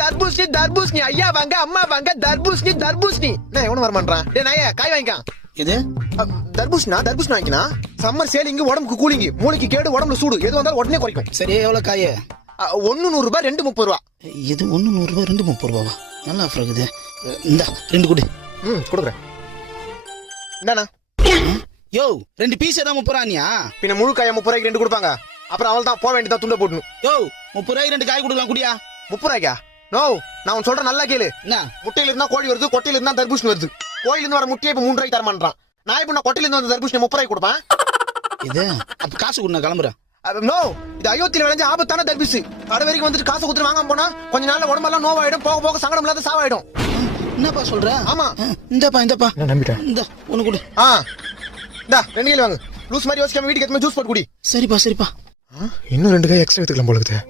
தர்பூசணி தர்பூசணி ஐயா வாங்க அம்மா வாங்க தர்பூசணி தர்பூசணி நான் எவனும் வரமாட்டான் டே நாயே காய் வாங்கிக்கான் இது தர்பூசணா தர்பூசணி வாங்கினா சம்மர் சேலிங்கு உடம்புக்கு கூலிங்கு மூளைக்கு கேடு உடம்புல சூடு எது வந்தாலும் உடனே குறைக்கும் சரி எவ்வளவு காய 1 100 ரூபாய் 2 30 ரூபா இது 1 100 ரூபாய் 2 30 ரூபாவா நல்லா ஆஃபர் இருக்குது இந்த 2 கொடு கொடுக்குறேன் என்னண்ணா யோ 2 பீஸ் தான் 30 ரூபாயா பின்ன முழு காய 30 ரூபாய்க்கு 2 கொடுப்பாங்க அப்புறம் அவள் தான் போக வேண்டியதா துண்ட போடணும் யோ 30 ரூபாய்க்கு 2 காய் கொடுக்கலாம் குடியா 30 ரூபாய்க்கா நோ நான் உன் சொல்றேன் நல்லா கேளு என்ன முட்டையில இருந்தா கோழி வருது கொட்டையில இருந்தா தர்பூசணி வருது கோயில இருந்து வர முட்டையை இப்ப 3 ரூபாய்க்கு தரமாட்டான் நான் இப்ப நான் கொட்டையில இருந்து வந்த தர்பூசணி 30 ரூபாய்க்கு கொடுப்பேன் இது அப்ப காசு கொடு நான் கிளம்புறேன் நோ இது அயோத்தியில விளைஞ்ச ஆபத்தான தர்பூசணி கடை வரைக்கும் வந்துட்டு காசு கொடுத்து வாங்காம போனா கொஞ்ச நாள்ல உடம்பெல்லாம் நோவாயிடும் போக போக சங்கடம் இல்லாத சாவாயிடும் என்னப்பா சொல்ற ஆமா இந்தப்பா நான் நம்பிட்டேன் இந்த ஒண்ணு கொடு இந்தா 2 கிலோ வாங்க லூஸ் மாதிரி யோசிக்காம வீட்டுக்கு எத்தனை ஜூஸ் போட்டு குடி சரிப்பா இன்னும் 2 காய் எக்ஸ்ட்ரா எடுத்துக்கலாம் போல இருக்குது